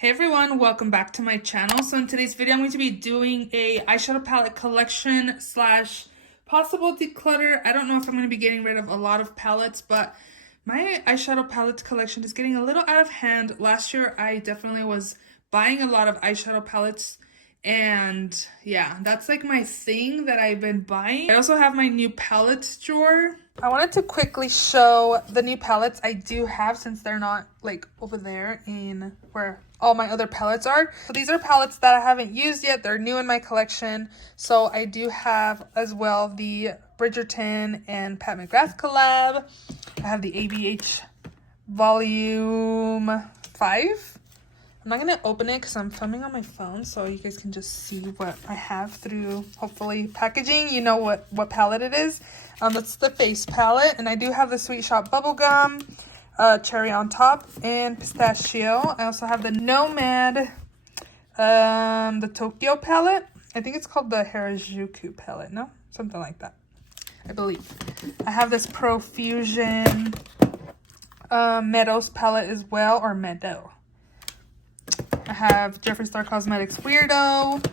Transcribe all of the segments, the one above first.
Hey everyone, welcome back to my channel. So in today's video, I'm going to be doing a eyeshadow palette collection slash possible declutter. I don't know if I'm going to be getting rid of a lot of palettes, but my eyeshadow palette collection is getting a little out of hand. Last year, I definitely was buying a lot of eyeshadow palettes, and yeah, that's like my thing that I've been buying. I also have my new palettes drawer. I wanted to quickly show the new palettes I do have since they're not like over there in where all my other palettes are. So these are palettes that I haven't used yet. They're new in my collection. So I do have as well the Bridgerton and Pat McGrath collab. I have the ABH Volume 5. I'm not going to open it because I'm filming on my phone, so you guys can just see what I have through, hopefully, packaging. You know what palette it is. That's the face palette, and I do have the Sweet Shop Bubblegum, Cherry on Top, and Pistachio. I also have the Nomad, the Tokyo palette. I think it's called the Harajuku palette, no? Something like that, I believe. I have this Profusion Meadows palette as well, or Meadow. I have Jeffree Star Cosmetics Weirdo,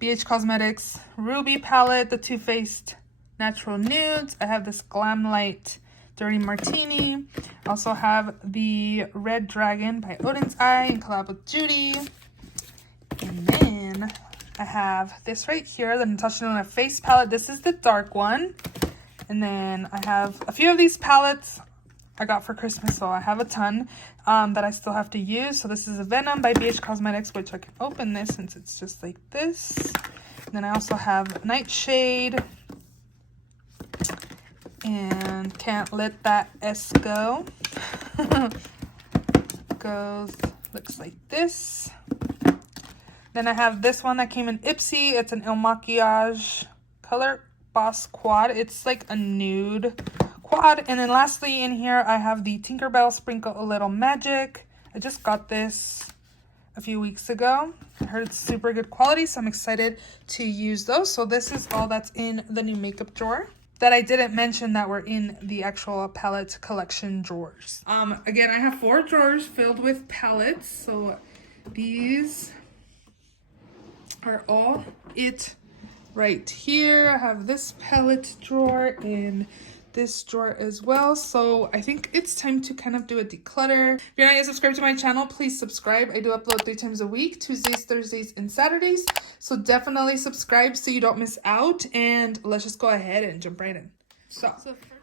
BH Cosmetics Ruby palette, the Too Faced Natural Nudes. I have this Glamlight Dirty Martini. I also have the Red Dragon by Odin's Eye in collab with Judy. And then I have this right here, the Natasha Denona Face palette. This is the dark one. And then I have a few of these palettes I got for Christmas, so I have a ton that I still have to use. So this is a Venom by BH Cosmetics, which I can open this since it's just like this. And then I also have Nightshade and Can't Let That S Go. Looks like this. Then I have this one that came in Ipsy. It's an Il Makiage Color Boss Quad. It's like a nude quad. And then lastly in here I have the Tinkerbell Sprinkle a Little Magic. I just got this a few weeks ago. I heard it's super good quality, so I'm excited to use those. So this is all that's in the new makeup drawer that I didn't mention that were in the actual palette collection drawers. Again, I have 4 drawers filled with palettes, so these are all it right here. I have this palette drawer and this drawer as well. So I think it's time to kind of do a declutter. If you're not yet subscribed to my channel, please subscribe. I do upload 3 times a week, Tuesdays, Thursdays, and Saturdays. So definitely subscribe so you don't miss out. And let's just go ahead and jump right in. So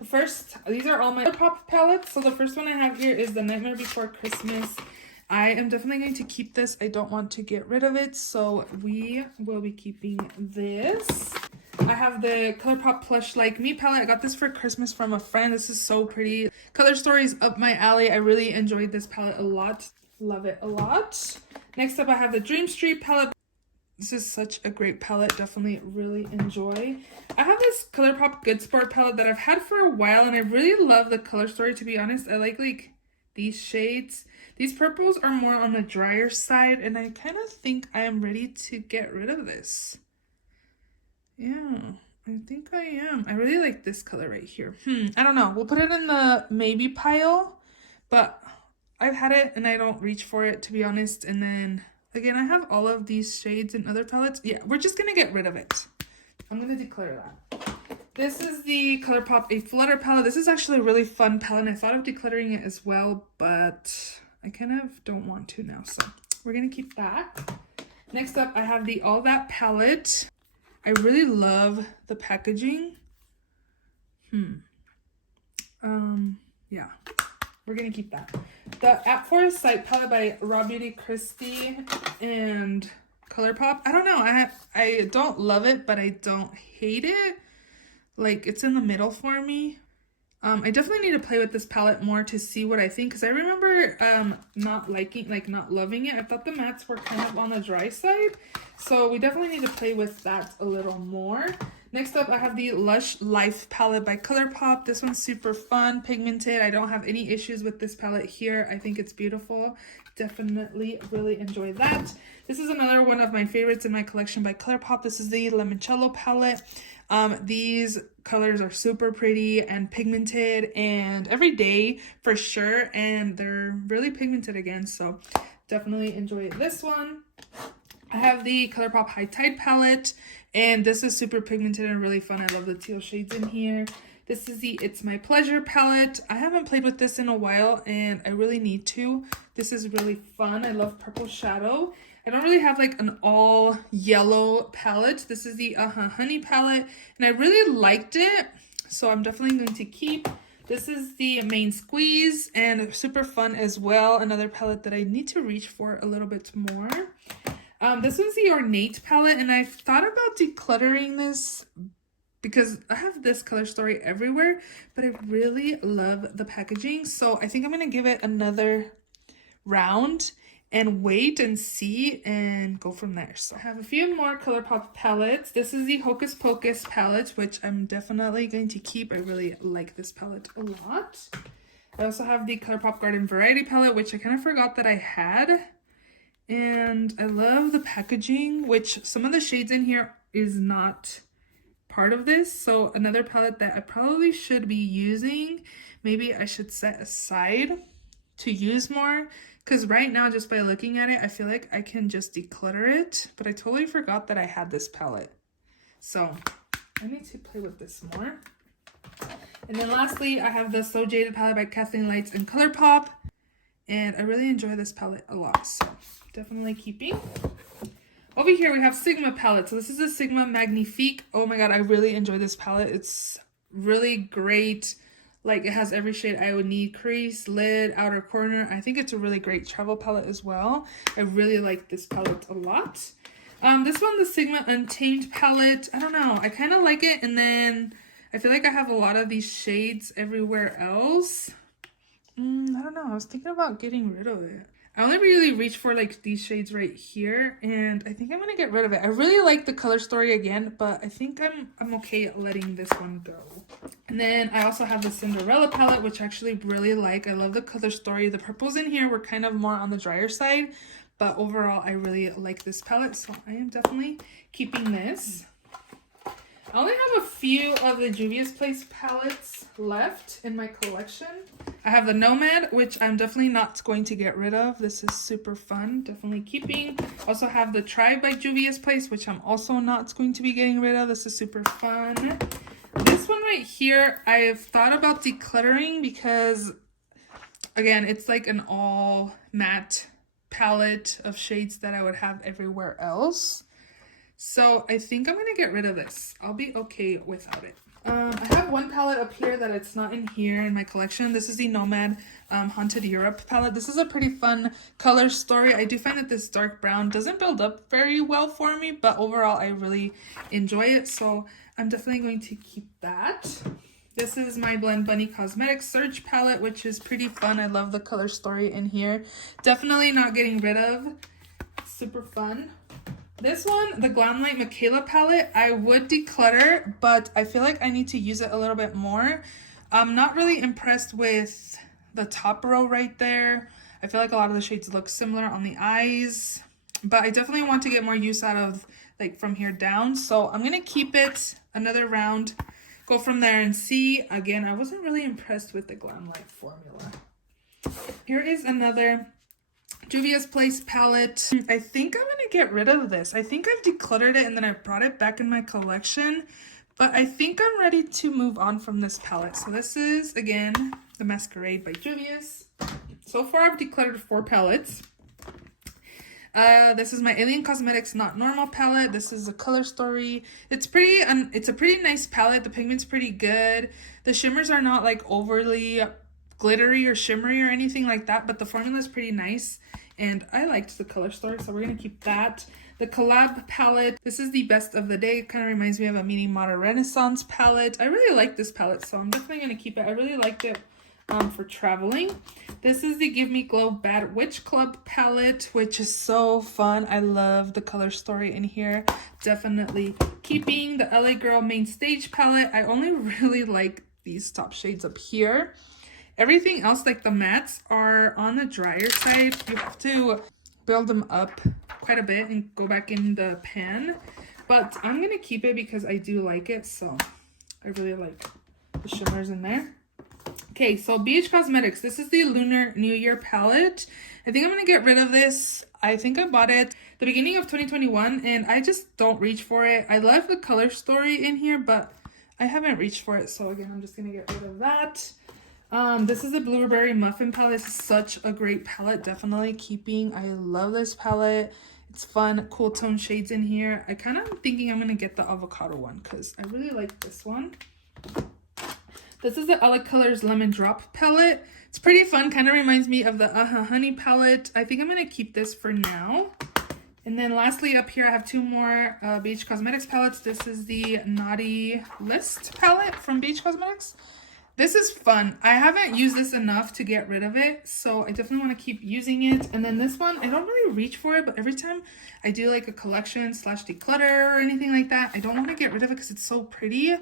first, these are all my Colourpop palettes. So the first one I have here is the Nightmare Before Christmas. I am definitely going to keep this. I don't want to get rid of it, so we will be keeping this. I have the Colourpop Plush Like Me palette. I got this for Christmas from a friend. This is so pretty. Color Story's up my alley. I really enjoyed this palette a lot. Love it a lot. Next up, I have the Dream Street palette. This is such a great palette. Definitely really enjoy. I have this Colourpop Good Sport palette that I've had for a while, and I really love the Color Story, to be honest. I like these shades. These purples are more on the drier side, and I kind of think I am ready to get rid of this. Yeah, I think I am. I really like this color right here. I don't know. We'll put it in the maybe pile, but I've had it and I don't reach for it, to be honest. And then again, I have all of these shades in other palettes. Yeah, we're just going to get rid of it. I'm going to declare that. This is the Colourpop A Flutter palette. This is actually a really fun palette. I thought of decluttering it as well, but I kind of don't want to now. So we're going to keep that. Next up, I have the All That palette. I really love the packaging. Yeah, we're gonna keep that. The At Forest Sight palette by Raw Beauty Christie and Colourpop. I don't know, I don't love it, but I don't hate it. Like, it's in the middle for me. I definitely need to play with this palette more to see what I think, because I remember not loving it. I thought the mattes were kind of on the dry side, so we definitely need to play with that a little more. Next up, I have the Lush Life palette by Colourpop. This one's super fun, pigmented. I don't have any issues with this palette here. I think it's beautiful. Definitely really enjoy that. This is another one of my favorites in my collection by Colourpop. This is the Limoncello Palette. These colors are super pretty and pigmented and everyday for sure, and they're really pigmented again, so definitely enjoy this one. I have the Colourpop High Tide palette, and this is super pigmented and really fun. I love the teal shades in here. This is the It's My Pleasure palette. I haven't played with this in a while, and I really need to. This is really fun. I love purple shadow. I don't really have like an all yellow palette. This is the Honey palette, and I really liked it, so I'm definitely going to keep. This is the Main Squeeze, and super fun as well. Another palette that I need to reach for a little bit more. This one's the Ornate palette, and I've thought about decluttering this because I have this color story everywhere, but I really love the packaging. So I think I'm going to give it another round and wait and see and go from there. So I have a few more Colourpop palettes. This is the Hocus Pocus palette, which I'm definitely going to keep. I really like this palette a lot. I also have the Colourpop Garden Variety palette, which I kind of forgot that I had. And I love the packaging, which some of the shades in here is not part of this. So another palette that I probably should be using, maybe I should set aside to use more. Because right now, just by looking at it, I feel like I can just declutter it. But I totally forgot that I had this palette. So I need to play with this more. And then lastly, I have the So Jaded palette by Kathleen Lights and Colourpop. And I really enjoy this palette a lot. So definitely keeping. Over here, we have Sigma palette. So this is a Sigma Magnifique. Oh my god, I really enjoy this palette. It's really great. Like, it has every shade I would need. Crease, lid, outer corner. I think it's a really great travel palette as well. I really like this palette a lot. This one, the Sigma Untamed palette. I don't know. I kind of like it. And then I feel like I have a lot of these shades everywhere else. I don't know. I was thinking about getting rid of it. I only really reach for like these shades right here, and I think I'm gonna get rid of it. I really like the color story again, but I think I'm okay letting this one go. And then I also have the Cinderella palette, which I actually really like. I love the color story. The purples in here were kind of more on the drier side, but overall I really like this palette, so I am definitely keeping this. I only have a few of the Juvia's Place palettes left in my collection. I have the Nomad, which I'm definitely not going to get rid of. This is super fun, definitely keeping. Also have the Tribe by Juvia's Place, which I'm also not going to be getting rid of. This is super fun. This one right here, I've thought about decluttering because, again, it's like an all matte palette of shades that I would have everywhere else. So I think I'm going to get rid of this. I'll be okay without it. I have one palette up here that it's not in here in my collection. This is the Nomad Haunted Europe palette. This is a pretty fun color story. I do find that this dark brown doesn't build up very well for me, but overall I really enjoy it. So I'm definitely going to keep that. This is my Blend Bunny Cosmetics Surge palette, which is pretty fun. I love the color story in here. Definitely not getting rid of. Super fun. This one, the Glamlight Michaela palette, I would declutter, but I feel like I need to use it a little bit more. I'm not really impressed with the top row right there. I feel like a lot of the shades look similar on the eyes, but I definitely want to get more use out of like from here down. So I'm going to keep it another round, go from there and see. Again, I wasn't really impressed with the Glamlight formula. Here is another Juvia's Place palette. I think I'm going to get rid of this. I think I've decluttered it and then I brought it back in my collection. But I think I'm ready to move on from this palette. So this is, again, the Masquerade by Juvia's. So far I've decluttered 4 palettes. This is my Alien Cosmetics Not Normal palette. This is a color story. It's pretty. It's a pretty nice palette. The pigment's pretty good. The shimmers are not like overly glittery or shimmery or anything like that, but the formula is pretty nice and I liked the color story, so we're gonna keep that. The Collab palette, this is the Best of the Day. It kind of reminds me of a Mini Modern Renaissance palette. I really like this palette, so I'm definitely gonna keep it. I really liked it for traveling. This is the Give Me Glow Bad Witch Club palette, which is so fun. I love the color story in here. Definitely keeping. The LA Girl Main Stage palette. I only really like these top shades up here. Everything else, like the mattes, are on the drier side. You have to build them up quite a bit and go back in the pan. But I'm going to keep it because I do like it. So I really like the shimmers in there. Okay, so BH Cosmetics. This is the Lunar New Year palette. I think I'm going to get rid of this. I think I bought it the beginning of 2021 and I just don't reach for it. I love the color story in here, but I haven't reached for it. So again, I'm just going to get rid of that. This is the Blueberry Muffin palette. This is such a great palette. Definitely keeping. I love this palette. It's fun, cool tone shades in here. I kind of thinking I'm going to get the avocado one because I really like this one. This is the LA Colors Lemon Drop palette. It's pretty fun. Kind of reminds me of the Honey palette. I think I'm going to keep this for now. And then lastly up here I have two more BH Cosmetics palettes. This is the Naughty List palette from BH Cosmetics. This is fun. I haven't used this enough to get rid of it, so I definitely want to keep using it. And then this one, I don't really reach for it, but every time I do like a collection / declutter or anything like that, I don't want to get rid of it because it's so pretty.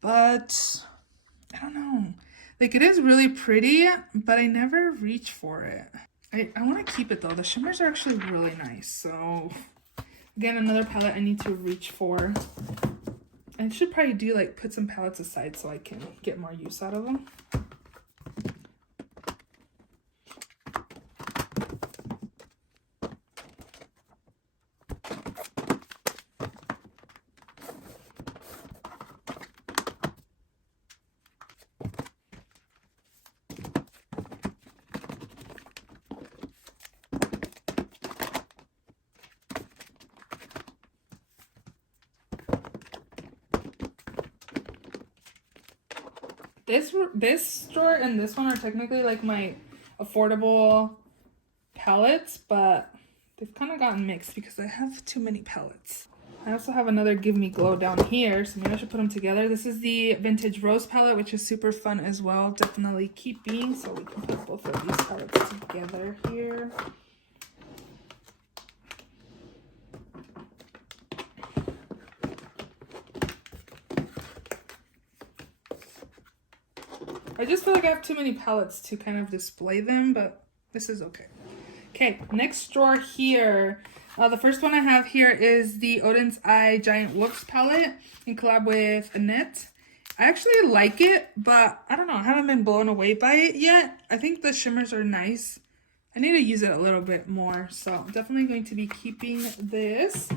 But I don't know. Like, it is really pretty, but I never reach for it. I want to keep it, though. The shimmers are actually really nice. So, again, another palette I need to reach for. I should probably do, like, put some palettes aside so I can get more use out of them. This store and this one are technically like my affordable palettes, but they've kind of gotten mixed because I have too many palettes. I also have another Give Me Glow down here, so maybe I should put them together. This is the Vintage Rose palette, which is super fun as well. Definitely keeping, so we can put both of these palettes together here. I just feel like I have too many palettes to kind of display them, but this is okay. Okay, next drawer here. The first one I have here is the Odin's Eye Giant Wolves palette in collab with Annette. I actually like it, but I don't know. I haven't been blown away by it yet. I think the shimmers are nice. I need to use it a little bit more, so I'm definitely going to be keeping this.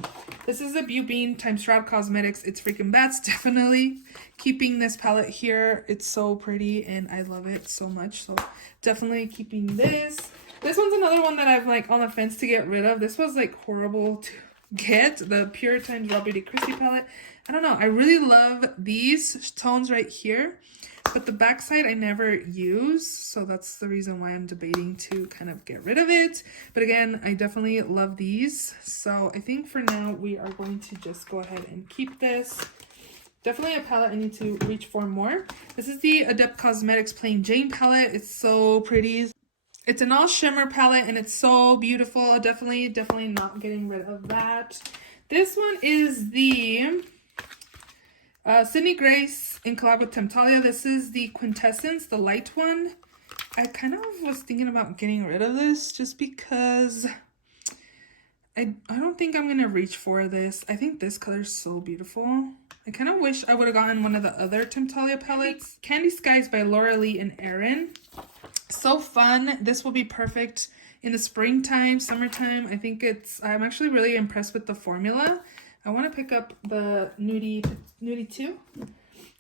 This is the Beau Bean times Shroud Cosmetics. It's freaking bats. Definitely keeping this palette here. It's so pretty and I love it so much. So definitely keeping this. This one's another one that I've like on the fence to get rid of. This was like horrible to get. The Pure times Raw Beauty Christy palette. I don't know. I really love these tones right here. But the backside I never use, so that's the reason why I'm debating to kind of get rid of it. But again, I definitely love these. So I think for now we are going to just go ahead and keep this. Definitely a palette I need to reach for more. This is the Adept Cosmetics Plain Jane palette. It's so pretty. It's an all shimmer palette and it's so beautiful. Definitely not getting rid of that. This one is the Sydney Grace in collab with Temptalia. This is the Quintessence, the light one. I kind of was thinking about getting rid of this just because I don't think I'm going to reach for this. I think this color is so beautiful. I kind of wish I would have gotten one of the other Temptalia palettes. Candy Skies by Laura Lee and Erin. So fun. This will be perfect in the springtime, summertime. I think I'm actually really impressed with the formula. I want to pick up the Nude 2.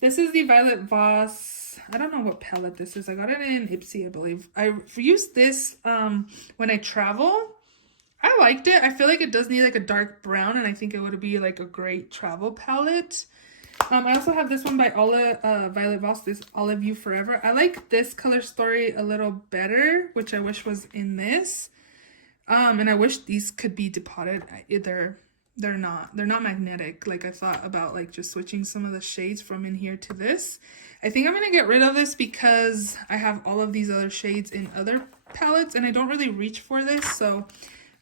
This is the Violet Voss. I don't know what palette this is. I got it in Ipsy, I believe. I've used this when I travel. I liked it. I feel like it does need like a dark brown, and I think it would be like a great travel palette. I also have this one by Violet Voss, this Olive You Forever. I like this color story a little better, which I wish was in this. And I wish these could be depotted. They're not magnetic. Like I thought about like just switching some of the shades from in here to this. I think I'm going to get rid of this because I have all of these other shades in other palettes and I don't really reach for this. So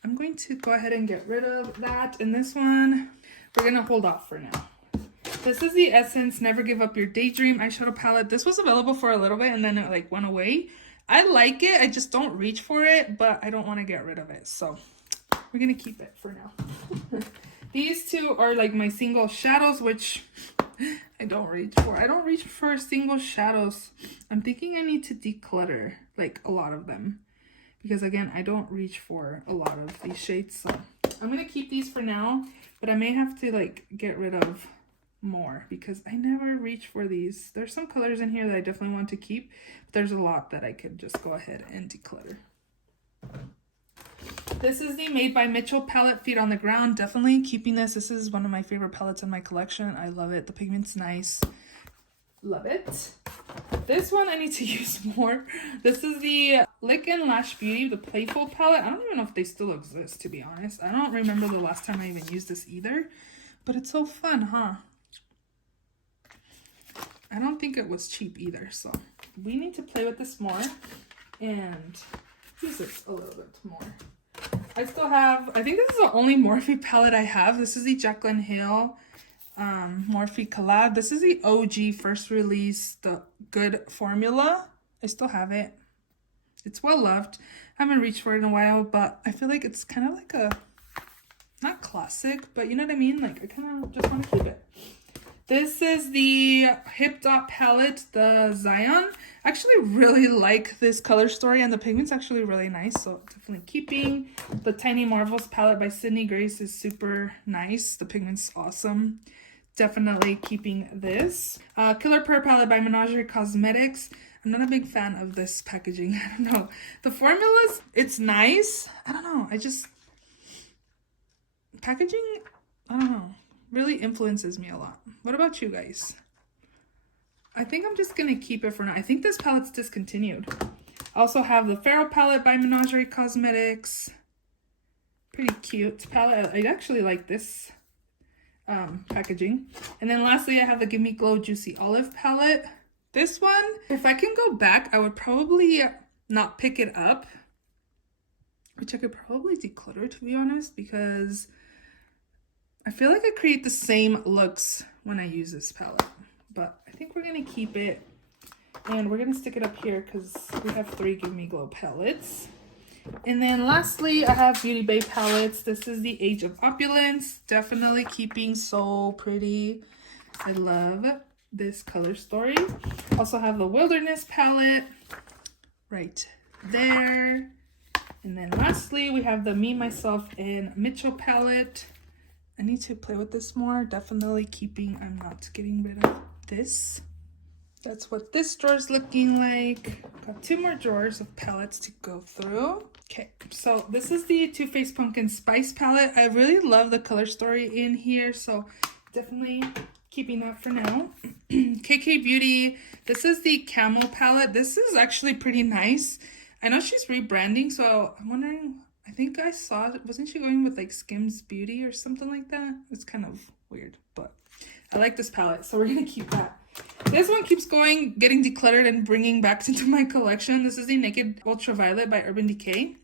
I'm going to go ahead and get rid of that. And this one, we're going to hold off for now. This is the Essence Never Give Up Your Daydream eyeshadow palette. This was available for a little bit and then it like went away. I like it. I just don't reach for it, but I don't want to get rid of it. So we're going to keep it for now. These two are like my single shadows, which I don't reach for single shadows. I'm thinking I need to declutter like a lot of them, because again, I don't reach for a lot of these shades. So I'm gonna keep these for now, but I may have to like get rid of more because I never reach for these. There's some colors in here that I definitely want to keep, but there's a lot that I could just go ahead and declutter. This is the Made by Mitchell palette, Feet on the Ground. Definitely keeping this. This is one of my favorite palettes in my collection. I love it. The pigment's nice. Love it. This one I need to use more. This is the Lick and Lash Beauty, the Playful palette. I don't even know if they still exist, to be honest. I don't remember the last time I even used this either, but it's so fun, huh? I don't think it was cheap either, so we need to play with this more and use it a little bit more. I still have, I think this is the only Morphe palette I have. This is the Jaclyn Hill Morphe collab. This is the OG first release, the Good Formula. I still have it. It's well loved. I haven't reached for it in a while, but I feel like it's kind of like a, not classic, but you know what I mean? Like I kind of just want to keep it. This is the Hip Dot palette, the Zion. I actually really like this color story, and the pigment's actually really nice, so definitely keeping. The Tiny Marvels palette by Sydney Grace is super nice. The pigment's awesome. Definitely keeping this. Killer Pearl palette by Menagerie Cosmetics. I'm not a big fan of this packaging. I don't know. The formulas, it's nice. I don't know. Packaging, I don't know, really influences me a lot. What about you guys? I think I'm just gonna keep it for now. I think this palette's discontinued. I also have the Feral palette by Menagerie Cosmetics. Pretty cute palette. I actually like this packaging. And then lastly, I have the Gimme Glow Juicy Olive palette. This one, if I can go back, I would probably not pick it up, which I could probably declutter, to be honest, because I feel like I create the same looks when I use this palette. But I think we're going to keep it, and we're going to stick it up here because we have 3 Give Me Glow palettes. And then lastly, I have Beauty Bay palettes. This is the Age of Opulence. Definitely keeping, so pretty. I love this color story. Also have the Wilderness palette right there. And then lastly, we have the Me, Myself, and Mitchell palette. I need to play with this more. Definitely keeping, I'm not getting rid of this. That's what this drawer's looking like. Got 2 more drawers of palettes to go through. Okay, so this is the Too Faced Pumpkin Spice palette. I really love the color story in here, so definitely keeping that for now. KK Beauty, this is the Camel palette. This is actually pretty nice. I know she's rebranding, so I'm wondering, I think I saw, wasn't she going with like Skims Beauty or something like that? It's kind of weird, but I like this palette, so we're gonna keep that. This one keeps going, getting decluttered and bringing back into my collection. This is the Naked Ultraviolet by Urban Decay.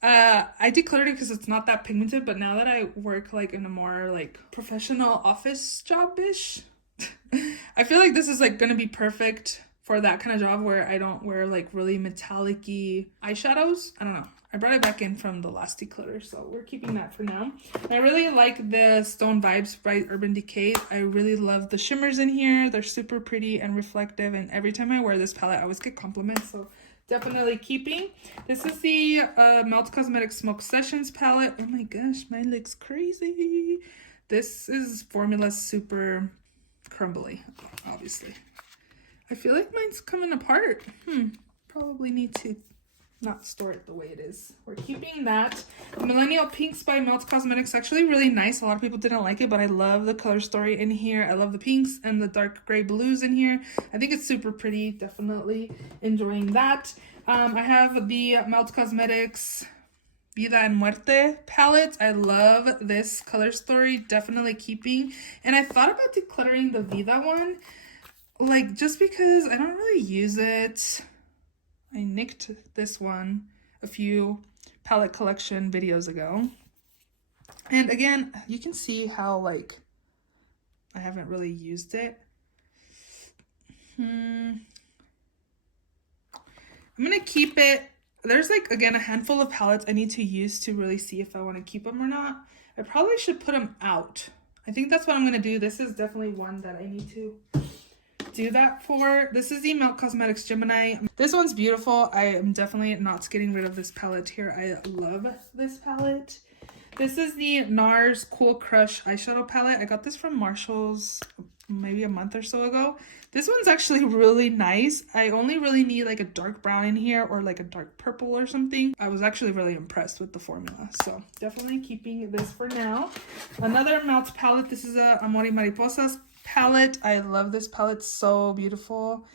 I decluttered it because it's not that pigmented, but now that I work like in a more like professional office job-ish, I feel like this is like gonna be perfect for that kind of job where I don't wear like really metallic-y eyeshadows. I don't know. I brought it back in from the last declutter, so we're keeping that for now. I really like the Stone Vibes by Urban Decay. I really love the shimmers in here. They're super pretty and reflective, and every time I wear this palette, I always get compliments, so definitely keeping. This is the Melt Cosmetics Smoke Sessions palette. Oh my gosh, mine looks crazy. This is formula super crumbly, obviously. I feel like mine's coming apart. Probably need to not store it the way it is. We're keeping that. The Millennial Pinks by Melt Cosmetics, actually really nice. A lot of people didn't like it, but I love the color story in here. I love the pinks and the dark gray blues in here. I think it's super pretty. Definitely enjoying that. I have the Melt Cosmetics Vida en Muerte palette. I love this color story. Definitely keeping. And I thought about decluttering the Vida one, like just because I don't really use it. I nicked this one a few palette collection videos ago. And again, you can see how like I haven't really used it. I'm gonna keep it. There's like, again, a handful of palettes I need to use to really see if I want to keep them or not. I probably should put them out. I think that's what I'm going to do. This is definitely one that I need to do that for. This is the Dominique Cosmetics Gemini. This one's beautiful. I am definitely not getting rid of this palette here. I love this palette. This is the Nars Cool Crush Eyeshadow Palette. I got this from Marshall's maybe a month or so ago. This one's actually really nice. I only really need like a dark brown in here or like a dark purple or something. I was actually really impressed with the formula. So definitely keeping this for now. Another Melt palette. This is a Amore Mariposa's palette. I love this palette. So beautiful.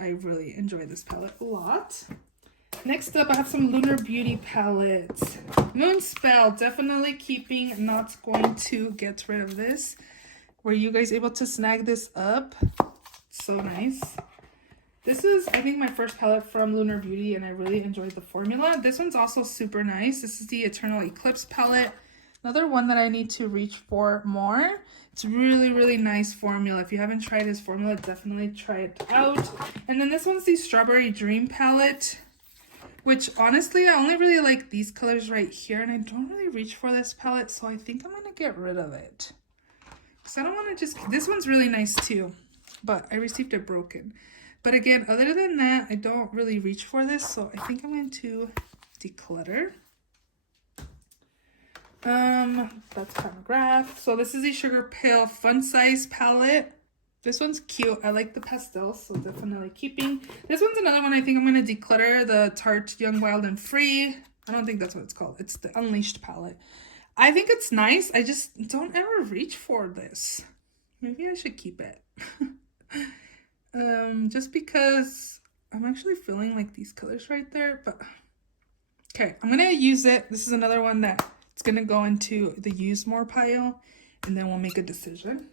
I really enjoy this palette a lot. Next up, I have some Lunar Beauty palettes. Moonspell, definitely keeping, not going to get rid of this. Were you guys able to snag this up? So nice. This is, I think, my first palette from Lunar Beauty, and I really enjoyed the formula. This one's also super nice. This is the Eternal Eclipse palette. Another one that I need to reach for more. It's really, really nice formula. If you haven't tried his formula, definitely try it out. And then this one's the Strawberry Dream palette, which honestly, I only really like these colors right here, and I don't really reach for this palette, so I think I'm going to get rid of it. So I don't want to just, this one's really nice too, but I received it broken. But again, other than that, I don't really reach for this, so I think I'm going to declutter. That's Paragraph. So this is the Sugar Pill Fun Size palette. This one's cute. I like the pastels, so definitely keeping. This one's another one I think I'm going to declutter, the Tarte Young, Wild, and Free. I don't think that's what it's called. It's the Unleashed palette. I think it's nice. I just don't ever reach for this. Maybe I should keep it. Just because I'm actually feeling like these colors right there. But okay, I'm going to use it. This is another one that it's going to go into the use more pile, and then we'll make a decision.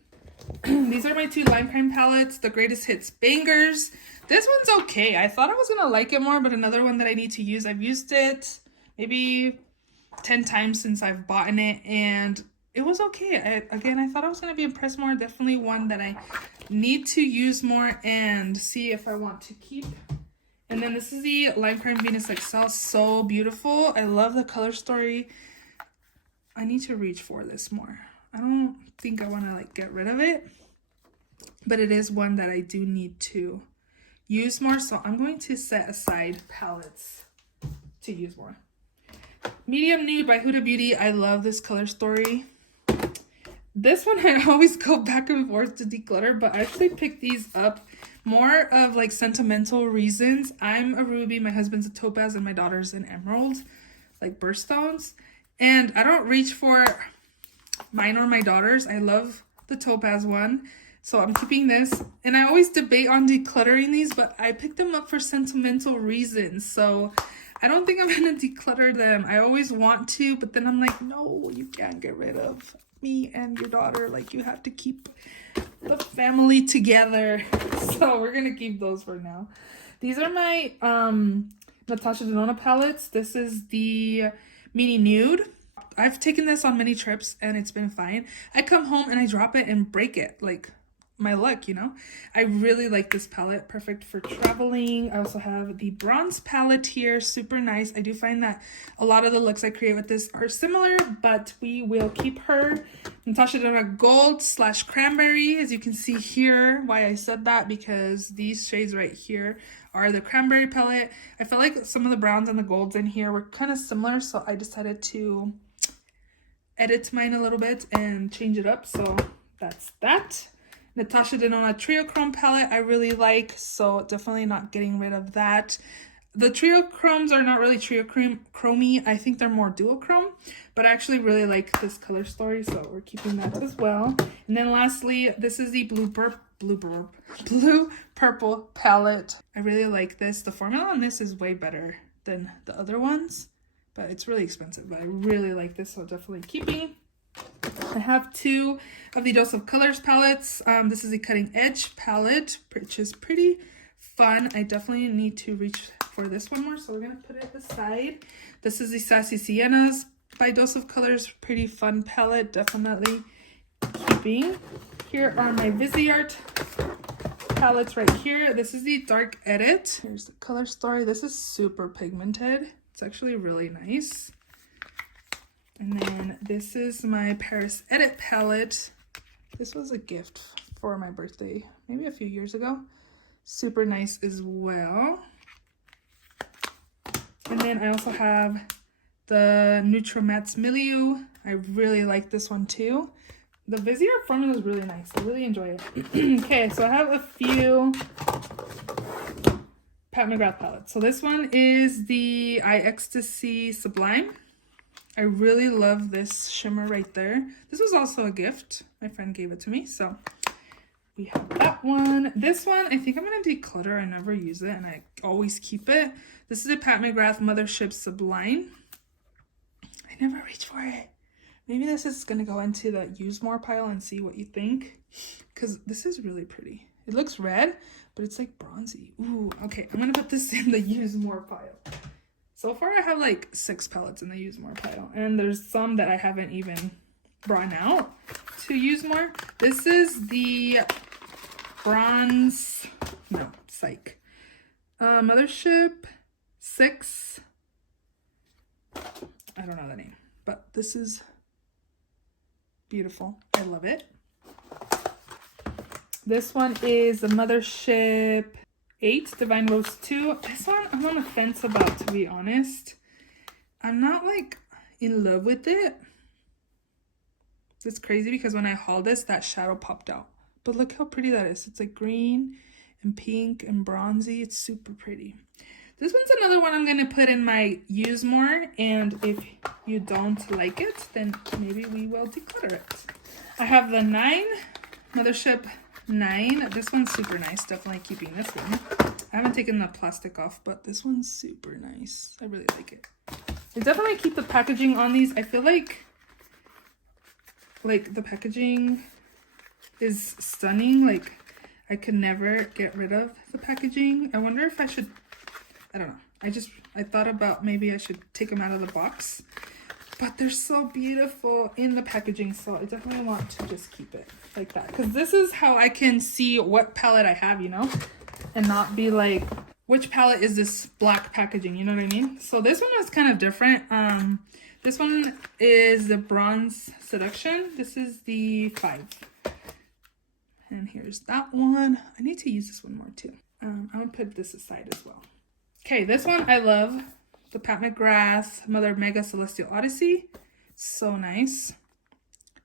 These are my two Lime Crime palettes, the Greatest Hits Bangers. This one's okay. I thought I was going to like it more, but another one that I need to use. I've used it maybe 10 times since I've bought it, and it was okay. I thought I was going to be impressed more. Definitely one that I need to use more and see if I want to keep. And then this is the Lime Crime Venus XL. So beautiful. I love the color story. I need to reach for this more. I don't think I want to like get rid of it, but it is one that I do need to use more. So I'm going to set aside palettes to use more. Medium Nude by Huda Beauty. I love this color story. This one I always go back and forth to declutter, but I actually picked these up more of like sentimental reasons. I'm a ruby, my husband's a topaz, and my daughter's an emerald, like birthstones. And I don't reach for mine or my daughter's. I love the topaz one, so I'm keeping this. And I always debate on decluttering these, but I picked them up for sentimental reasons, so I don't think I'm gonna declutter them. I always want to, but then I'm like, no, you can't get rid of me and your daughter. Like, you have to keep the family together. So we're gonna keep those for now. These are my Natasha Denona palettes. This is the Mini Nude. I've taken this on many trips and it's been fine. I come home and I drop it and break it, like my luck, you know. I really like this palette, perfect for traveling. I also have the Bronze palette here, super nice. I do find that a lot of the looks I create with this are similar, but we will keep her. Natasha Denona Gold / Cranberry, as you can see here. Why I said that, because these shades right here are the Cranberry palette. I felt like some of the browns and the golds in here were kind of similar, so I decided to edit mine a little bit and change it up. So that's that. Natasha Denona Trio Chrome palette I really like, so definitely not getting rid of that. The Trio Chromes are not really Trio Chromey. I think they're more duochrome, but I actually really like this color story, so we're keeping that as well. And then lastly, this is the Blue Purple palette. I really like this. The formula on this is way better than the other ones, but it's really expensive, but I really like this, so definitely keeping. I have two of the Dose of Colors palettes. This is a Cutting Edge palette, which is pretty fun. I definitely need to reach for this one more, so we're going to put it aside. This is the Sassy Siennas by Dose of Colors, pretty fun palette, definitely keeping. Here are my Viseart palettes right here. This is the Dark Edit. Here's the color story. This is super pigmented. It's actually really nice. And then This is my Paris Edit palette. This was a gift for my birthday, maybe a few years ago. Super nice as well. And then I also have the Neutral Mattes Milieu. I really like this one too. The Vizier formula is really nice. I really enjoy it. Okay, so I have a few Pat McGrath palettes. So this one is the Eye Ecstasy Sublime. I really love this shimmer right there. This was also a gift. My friend gave it to me, so we have that one. This one, I think I'm going to declutter. I never use it, and I always keep it. This is a Pat McGrath Mothership Sublime. I never reach for it. Maybe this is going to go into the use more pile and see what you think, because this is really pretty. It looks red, but it's like bronzy. Ooh, okay. I'm going to put this in the use more pile. So far, I have like 6 palettes in the use more pile, and there's some that I haven't even brought out to use more. This is the bronze, no, psych. Mothership 6. I don't know the name, but this is beautiful. I love it. This one is the Mothership 8 Divine Rose 2. This one I'm on the fence about, to be honest. I'm not like in love with it. It's crazy because when I hauled this, that shadow popped out. But look how pretty that is. It's like green and pink and bronzy. It's super pretty. This one's another one I'm going to put in my use more. And if you don't like it, then maybe we will declutter it. I have the 9 Mothership 9. This one's super nice. Definitely keeping this one. I haven't taken the plastic off, but this one's super nice. I really like it. I definitely keep the packaging on these. I feel like the packaging is stunning. Like, I could never get rid of the packaging. I wonder if I should, I don't know. I thought about maybe I should take them out of the box, but they're so beautiful in the packaging. So I definitely want to just keep it like that, because this is how I can see what palette I have, you know, and not be like, which palette is this black packaging, you know what I mean? So this one was kind of different. This one is the Bronze Seduction. This is the 5. And here's that one. I need to use this one more too. I'm gonna put this aside as well. Okay, this one I love. The Pat McGrath Mother Mega Celestial Odyssey. So nice.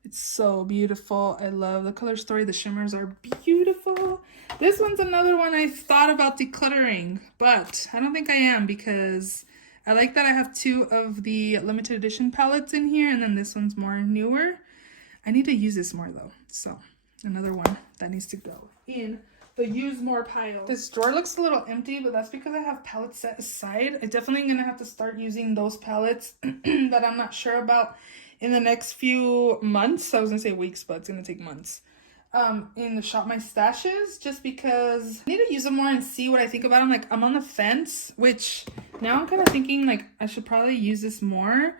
It's so beautiful. I love the color story. The shimmers are beautiful. This one's another one I thought about decluttering, but I don't think I am, because I like that I have 2 of the limited edition palettes in here, and then this one's more newer. I need to use this more though, so another one that needs to go in the use more pile. This drawer looks a little empty, but that's because I have palettes set aside. I'm definitely gonna have to start using those palettes that I'm not sure about in the next few months. I was gonna say weeks, but it's gonna take months. In the Shop My Stashes, just because I need to use them more and see what I think about them. Like, I'm on the fence, which now I'm kind of thinking like I should probably use this more.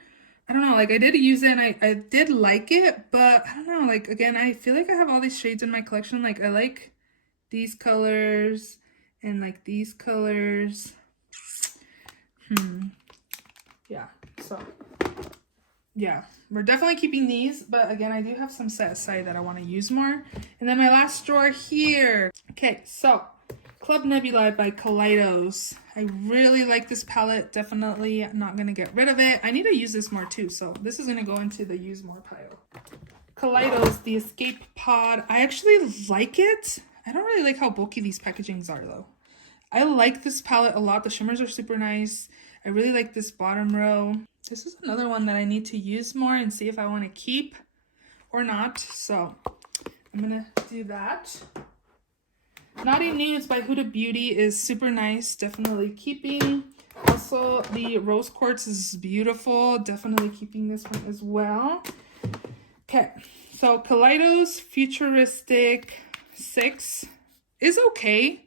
I don't know, like I did use it and I did like it, but I don't know, like again, I feel like I have all these shades in my collection. Like I like these colors and like these colors. Yeah, so yeah, we're definitely keeping these, but again, I do have some set aside that I want to use more. And then my last drawer here. Okay, so Club Nebulae by Kaleidos. I really like this palette. Definitely not going to get rid of it. I need to use this more too, so this is going to go into the use more pile. Kaleidos, the Escape Pod. I actually like it. I don't really like how bulky these packagings are though. I like this palette a lot. The shimmers are super nice. I really like this bottom row. This is another one that I need to use more and see if I want to keep or not. So I'm going to do that. Naughty Nudes by Huda Beauty is super nice. Definitely keeping. Also, the Rose Quartz is beautiful. Definitely keeping this one as well. Okay, so Kaleidos Futuristic 6 is okay.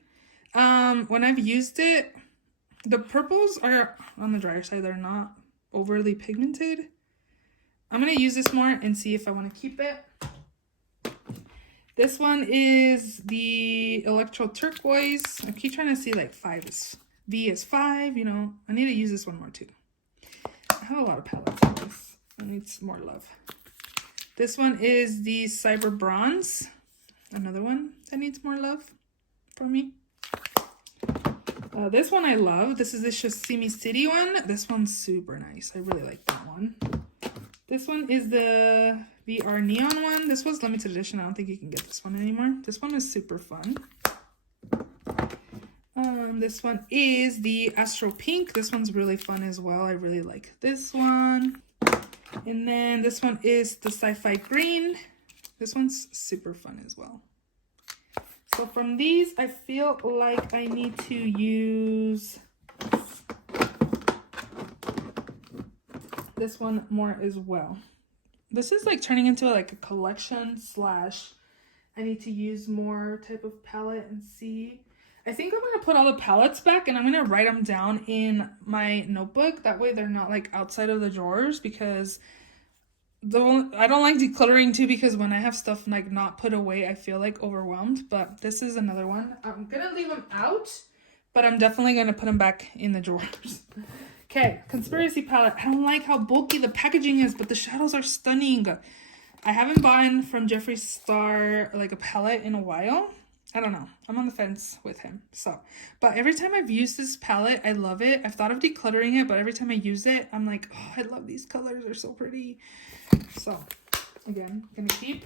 When I've used it, the purples are on the drier side. They're not overly pigmented. I'm going to use this more and see if I want to keep it. This one is the Electro Turquoise. I keep trying to see like 5 is V is 5, you know. I need to use this one more too. I have a lot of palettes in this. one needs more love. This one is the Cyber Bronze. Another one that needs more love for me. This one I love. This is the Shasimi City one. This one's super nice. I really like that one. This one is the VR Neon one. This was limited edition. I don't think you can get this one anymore. This one is super fun. This one is the Astro Pink. This one's really fun as well. I really like this one. And then this one is the Sci-Fi Green. This one's super fun as well. So from these, I feel like I need to use this one more as well. This is like turning into like a collection slash I need to use more type of palette and see. I think I'm going to put all the palettes back and I'm going to write them down in my notebook. That way they're not like outside of the drawers, because I don't like decluttering too, because when I have stuff like not put away, I feel like overwhelmed. But this is another one. I'm going to leave them out, but I'm definitely going to put them back in the drawers. Okay, Conspiracy Palette. I don't like how bulky the packaging is, but the shadows are stunning. I haven't bought from Jeffree Star like a palette in a while. I don't know. I'm on the fence with him. But every time I've used this palette, I love it. I've thought of decluttering it, but every time I use it, I'm like, oh, I love these colors. They're so pretty. So, again, gonna keep.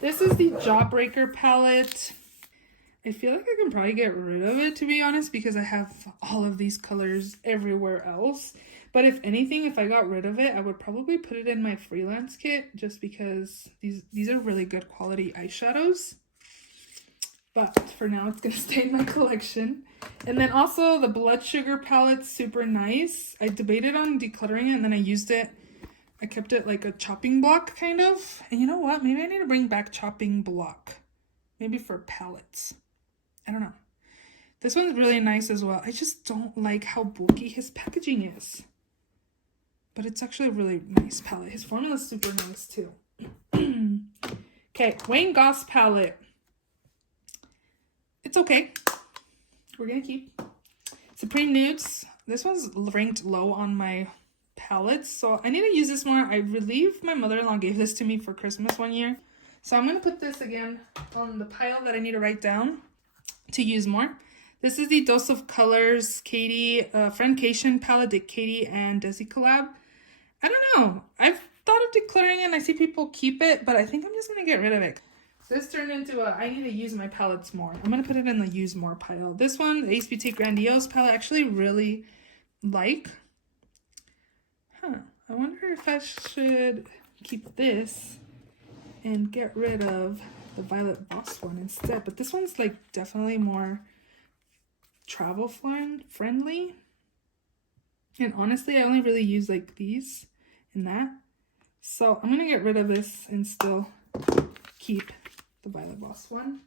This is the Jawbreaker palette. I feel like I can probably get rid of it, to be honest, because I have all of these colors everywhere else. But if anything, if I got rid of it, I would probably put it in my freelance kit, just because these are really good quality eyeshadows. But for now, it's going to stay in my collection. And then also the Blood Sugar palette, super nice. I debated on decluttering it, and then I used it. I kept it like a chopping block, kind of. And you know what? Maybe I need to bring back chopping block. Maybe for palettes. I don't know. This one's really nice as well. I just don't like how bulky his packaging is. But it's actually a really nice palette. His formula is super nice too. Okay, Wayne Goss palette. It's okay. We're gonna keep. Supreme Nudes. This one's ranked low on my palettes, so I need to use this more. I believe my mother-in-law gave this to me for Christmas one year. So I'm gonna put this again on the pile that I need to write down to use more. This is the Dose of Colors Katie Friendcation palette that Katie and Desi collab. I don't know. I've thought of decluttering it and I see people keep it, but I think I'm just gonna get rid of it. This turned into a, I need to use my palettes more. I'm going to put it in the use more pile. This one, the Ace Beauty Grandiose palette, I actually really like. I wonder if I should keep this and get rid of the Violet Boss one instead. But this one's like definitely more travel friendly. And honestly, I only really use like these and that. So I'm going to get rid of this and still keep the Violet Boss one.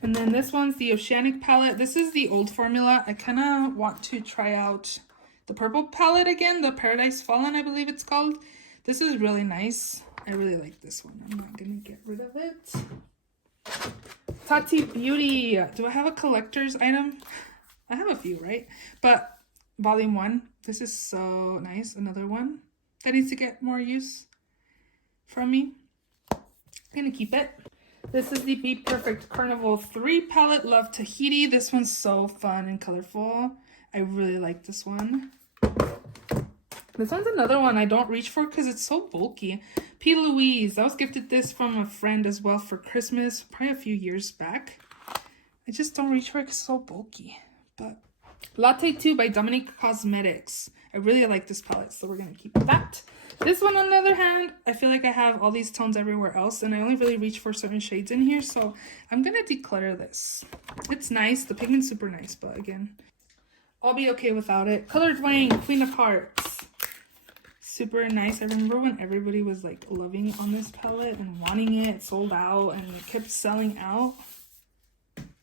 And then this one's the Oceanic palette. This is the old formula. I kind of want to try out the purple palette again, the Paradise Fallen, I believe it's called. This is really nice. I really like this one. I'm not gonna get rid of it. Tati Beauty. Do I have a collector's item? I have a few, right? But volume 1. This is so nice. Another one that needs to get more use from me. I'm gonna keep it. This is the Be Perfect Carnival 3 palette, Love Tahiti. This one's so fun and colorful. I really like this one. This one's another one I don't reach for because it's so bulky. P. Louise. I was gifted this from a friend as well for Christmas, probably a few years back. I just don't reach for it because it's so bulky. But Latte 2 by Dominique Cosmetics. I really like this palette, so we're gonna keep that. This one, on the other hand, I feel like I have all these tones everywhere else, and I only really reach for certain shades in here, so I'm gonna declutter this. It's nice. The pigment's super nice, but again, I'll be okay without it. Colored Wang, Queen of Hearts. Super nice. I remember when everybody was like loving on this palette and wanting it, sold out, and it kept selling out.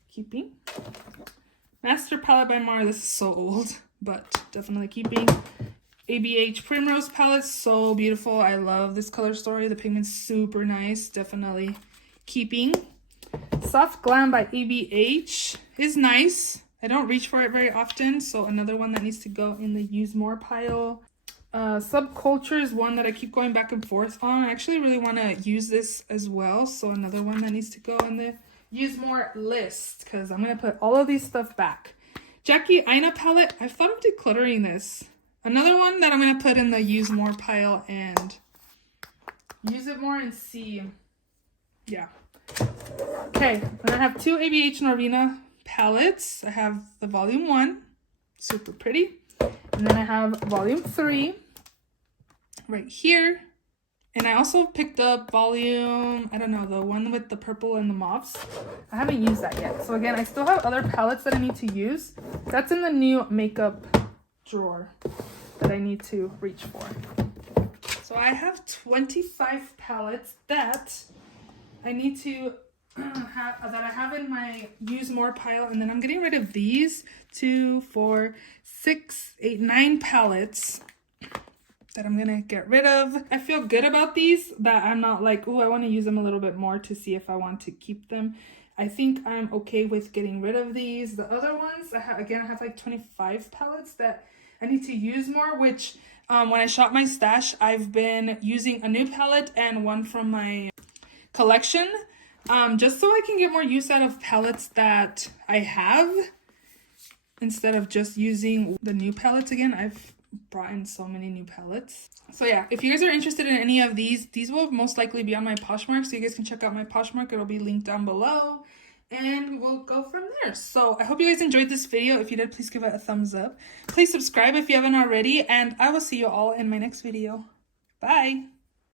Keeping. Master Palette by Amore. This is so old, but definitely keeping. ABH Primrose Palette, so beautiful. I love this color story. The pigment's super nice. Definitely keeping. Soft Glam by ABH is nice. I don't reach for it very often, so another one that needs to go in the use more pile. Subculture is one that I keep going back and forth on. I actually really want to use this as well. So another one that needs to go in the use more list because I'm going to put all of these stuff back. Jackie Aina palette. I've thought of decluttering this. Another one that I'm going to put in the use more pile and use it more and see. Yeah. Okay. And I have two ABH Norvina palettes. I have the volume 1. Super pretty. And then I have volume 3 right here. And I also picked up volume, I don't know, the one with the purple and the mauves. I haven't used that yet. So again, I still have other palettes that I need to use. That's in the new makeup drawer that I need to reach for. So I have 25 palettes that I need to that I have in my use more pile, and then I'm getting rid of these 2, 4, 6, 8, 9 palettes that I'm gonna get rid of. I feel good about these, that I'm not like, oh, I want to use them a little bit more to see if I want to keep them. I think I'm okay with getting rid of these. The other ones, I have like 25 palettes that I need to use more, which when I shop my stash, I've been using a new palette and one from my collection. Just so I can get more use out of palettes that I have instead of just using the new palettes again. I've brought in so many new palettes. So yeah, if you guys are interested in any of these will most likely be on my Poshmark, so you guys can check out my Poshmark. It'll be linked down below and we'll go from there. So I hope you guys enjoyed this video. If you did, please give it a thumbs up. Please subscribe if you haven't already, and I will see you all in my next video. Bye!